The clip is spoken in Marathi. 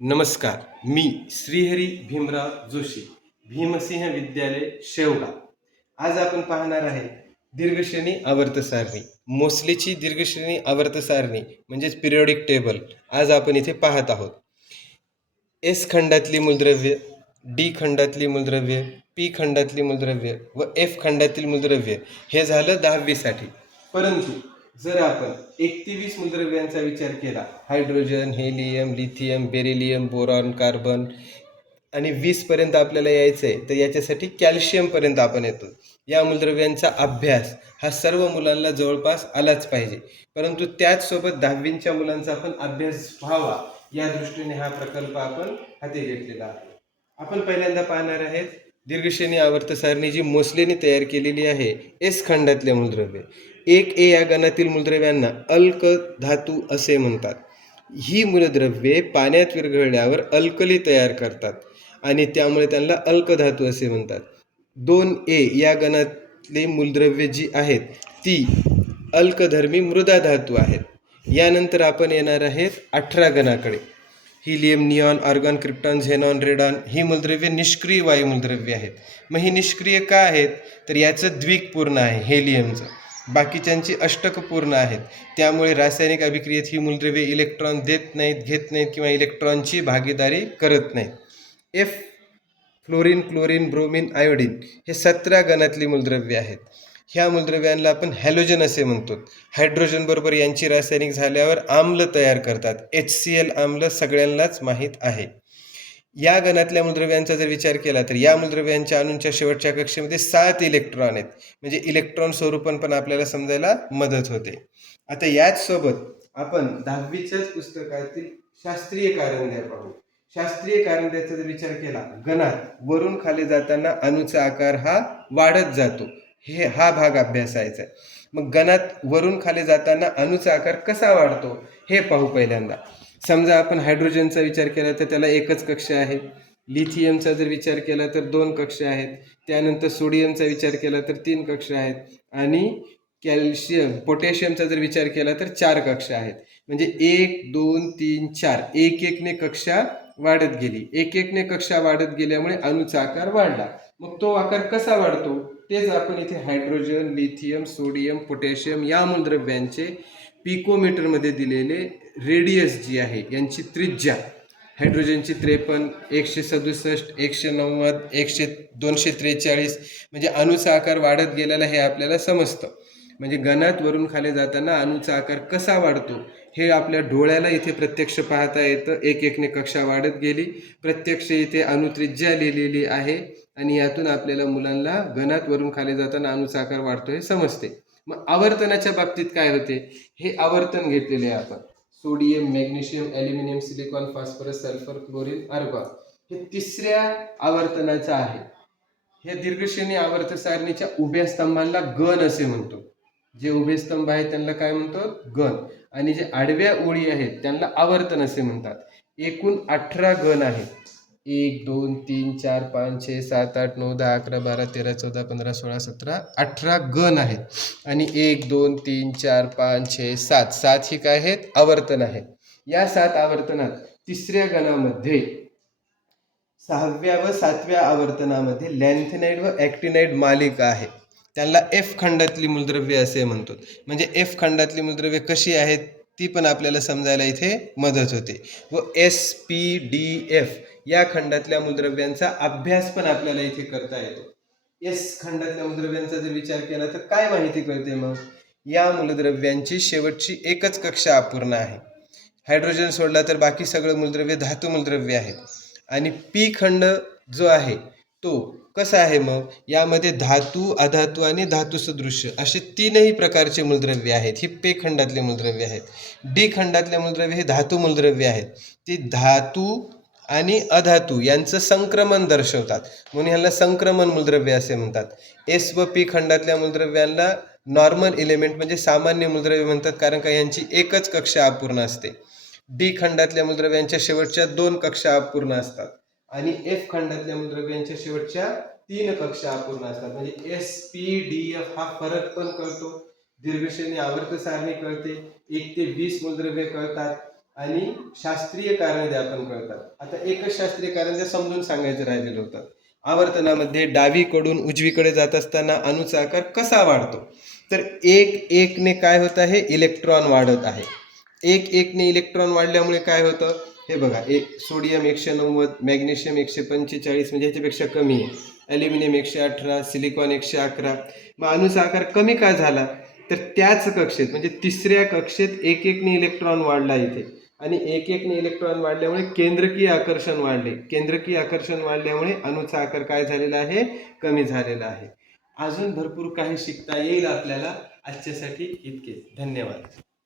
नमस्कार मी श्रीहरी भीमराव जोशी भीमसिंह विद्यालय शेवगा. आज आपण पाहणार आहे दीर्घश्रेणी आवर्त सारणी. मोसलेची दीर्घश्रेणी आवर्त सारणी म्हणजेच पिरियॉडिक टेबल आज आपण इथे पाहत आहोत. एस खंडातली मूलद्रव्य डी खंडातली मूलद्रव्य पी खंडातली मूलद्रव्य व एफ खंडातील मूलद्रव्य हे झालं दहावीसाठी. परंतु जर आपण एकतेवीस मूलद्रव्यांचा विचार केला hydrogen helium lithium beryllium boron carbon आणि वीसपर्यंत आपल्याला यायचं आहे तर याच्यासाठी कॅल्शियमपर्यंत आपण येतो. या मूलद्रव्यांचा अभ्यास हा सर्व मुलांना जवळपास आलाच पाहिजे. परंतु त्याचसोबत दहावींच्या मुलांचा पण अभ्यास व्हावा या दृष्टीने हा प्रकल्प आपण हाती घेतलेला आहे. आपण पहिल्यांदा पाहणार आहेत दीर्घश्रेणी आवर्त सारणी जी मोसलेने तयार केलेली आहे. एस खंडातले मूलद्रव्य. एक ए या गणातील मूलद्रव्यांना अल्क धातू असे म्हणतात. ही मूलद्रव्ये पाण्यात विरघळल्यावर अल्कली तयार करतात आणि त्यामुळे त्यांना अल्क धातू असे म्हणतात. दोन ए या गणातले मूलद्रव्ये जी आहेत ती अल्कधर्मी मृदा धातू आहेत. यानंतर आपण येणार आहेत अठरा गणाकडे. Helium neon argon krypton xenon radon ही मूलद्रव्ये निष्क्रिय वायू मूलद्रव्ये आहेत. मग ही निष्क्रिय का आहेत? तर याचं द्विक पूर्ण आहे हेलियमचं. बाकीच्यांची अष्टक पूर्ण आहेत. त्यामुळे रासायनिक अभिक्रियेत ही मूलद्रव्ये इलेक्ट्रॉन देत नाहीत घेत नाहीत किंवा इलेक्ट्रॉनची भागीदारी करत नाहीत. F fluorine chlorine bromine iodine हे सतरा गणातली मूलद्रव्ये आहेत. ह्या मूलद्रव्यांना आपण हॅलोजन असे म्हणतो. हायड्रोजन बरोबर यांची रासायनिक झाल्यावर आम्ल तयार करतात. एच सी एल आम्ल सगळ्यांनाच माहीत आहे. या गणातल्या मूलद्रव्यांचा जर विचार केला तर या मूलद्रव्यांच्या अणूंच्या शेवटच्या कक्षेमध्ये सात इलेक्ट्रॉन आहेत. म्हणजे इलेक्ट्रॉन स्वरूपण पण आपल्याला समजायला मदत होते. आता याच सोबत आपण दहावीच्याच पुस्तकातील शास्त्रीय कारंद्या पाहू. शास्त्रीय कारंद्याचा जर विचार केला गणात वरून खाली जाताना अणूचा आकार हा वाढत जातो. हे हा भाग अभ्यासायचा आहे. मग गणात वरून खाली जाताना अणूचा आकार कसा वाढतो हे पाहू पहिल्यांदा. समजा आपण हायड्रोजनचा विचार केला तर त्याला एकच कक्ष आहे. लिथियमचा जर विचार केला तर दोन कक्ष आहेत. त्यानंतर सोडियमचा विचार केला तर तीन कक्ष आहेत. आणि कॅल्शियम पोटॅशियमचा जर विचार केला तर चार कक्ष आहेत. म्हणजे एक दोन तीन चार. एक एकने कक्षा वाढत गेली. एक एकने कक्षा वाढत गेल्यामुळे अणूचा आकार वाढला. मग तो आकार कसा वाढतो? तेच आपण इथे हायड्रोजन लिथियम सोडियम पोटॅशियम या मूलद्रव्यांचे पिकोमीटरमध्ये दिलेले रेडियस जी आहे यांची त्रिज्या. हायड्रोजनची त्रेपन्न एकशे सदुसष्ट एकशे नव्वद एकशे दोनशे त्रेचाळीस म्हणजे अणूचा आकार वाढत गेलेला हे आपल्याला समजतं. म्हणजे गणात वरून खाली जाताना अणूचा आकार कसा वाढतो? हे आपल्या डोळ्याला इथे प्रत्यक्ष पाहता येतं. एक एकने कक्षा वाढत गेली. प्रत्यक्ष इथे अनुत्रिज्या लिहिलेली आहे आणि यातून आपल्याला मुलांना गणात वरून खाली जाताना अनुसाकार वाढतो हे समजते. मग आवर्तनाच्या बाबतीत काय होते? हे आवर्तन घेतलेले आहे आपण. Sodium magnesium aluminium silicon phosphorus sulphur chlorine argon हे तिसऱ्या आवर्तनाचं आहे. हे दीर्घश्रेणी आवर्त सारणीच्या उभ्या स्तंभांना गण असे म्हणतो. जे उभे स्तंभ आहेत त्यांना काय म्हणतो? गण. आणि जे आडव्या ओळी आहेत त्यांना आवर्तन असे म्हणतात. एकूण अठरा गण आहेत. एक दोन तीन चार पाच छे सात आठ नऊ दहा अकरा बारा तेरा चौदा पंधरा सोळा सतरा अठरा गण आहेत. आणि एक दोन तीन चार पाच छे सात. सात ही काय आहेत? आवर्तन आहेत. या सात आवर्तनात तिसऱ्या गणामध्ये सहाव्या व सातव्या आवर्तनामध्ये लॅन्थेनाईड व ॲक्टिनाईड मालिका आहे त्यांना एफ खंडातली मूलद्रव्ये असे म्हणतो म्हणजे एफ खंडातली मूलद्रव्ये कशी आहेत ती पण आपल्याला समजायला इथे मदत होते. व एस पी डी एफ या खंडातल्या मूलद्रव्यांचा अभ्यास पण आपल्याला इथे करता येतो. एस खंडातल्या मूलद्रव्यांचा जर विचार केला तर काय माहिती कळते मग? या मूलद्रव्यांची शेवटची एकच कक्षा अपूर्ण आहे. हायड्रोजन सोडला तर बाकी सगळं मूलद्रव्य धातू मूलद्रव्य आहेत. आणि पी खंड जो आहे तो कसं आहे मग? यामध्ये धातू अधातू आणि धातू सदृश्य असे तीनही प्रकारचे मूलद्रव्य आहेत. ही पे खंडातले मूलद्रव्य आहेत. डी खंडातले मूलद्रव्य हे धातू मूलद्रव्य आहेत. ती धातू आणि अधातू यांचं संक्रमण दर्शवतात. म्हणून ह्याला संक्रमण मूलद्रव्य असे म्हणतात. एस व पी खंडातल्या मूलद्रव्यांना नॉर्मल एलिमेंट म्हणजे सामान्य मूलद्रव्य म्हणतात कारण का यांची एकच कक्षा अपूर्ण असते. डी खंडातल्या मूलद्रव्यांच्या शेवटच्या दोन कक्षा अपूर्ण असतात. आणि एफ खंडातल्या मूलद्रव्यांच्या शेवटच्या तीन कक्षा अपूर्ण असतात. म्हणजे एस पी डी एफ हा फरक पण कळतो. दीर्घश्रेणी आवर्त सारणी कळते. एक ते वीस मूलद्रव्य कळतात. आणि शास्त्रीय कारणे आपण कळतात. आता एकच शास्त्रीय कारण समजून सांगायचं राहिलेलं होतं. आवर्तनामध्ये डावीकडून उजवीकडे जात असताना अणूचा आकार कसा वाढतो? तर एक एकने काय होत आहे? इलेक्ट्रॉन वाढत आहे. एक एकने इलेक्ट्रॉन वाढल्यामुळे काय होतं? हे बघा एक सोडियम एकशे नव्वद मॅग्नेशियम एकशे पंचेचाळीस म्हणजे ह्याच्यापेक्षा कमी आहे. ॲल्युमिनियम एकशे अठरा सिलिकॉन एकशे अकरा. मग अणुचा आकार कमी का झाला? तर त्याच कक्षेत म्हणजे तिसऱ्या कक्षेत एक एकने इलेक्ट्रॉन वाढला इथे. आणि एक एकने इलेक्ट्रॉन वाढल्यामुळे केंद्रकीय आकर्षण वाढले. केंद्रकीय आकर्षण वाढल्यामुळे अणुचा आकार काय झालेला आहे? कमी झालेला आहे. अजून भरपूर काही शिकता येईल आपल्याला आजच्यासाठी इतके धन्यवाद.